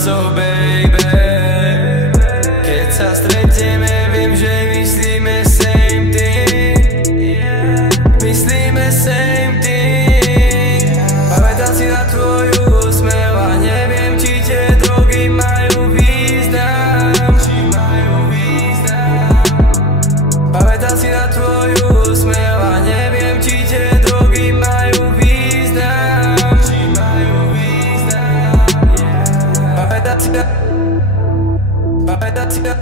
so baby. Keď sa stretneme, viem, že myslíme same thing. Myslíme same thing. Pamätám si na tvoj úsmev a neviem, či tie drogy majú význam. Pamätám si na tvoj úsmev a neviem, či tie drogy majú význam. Pamätám si na Pamätám si na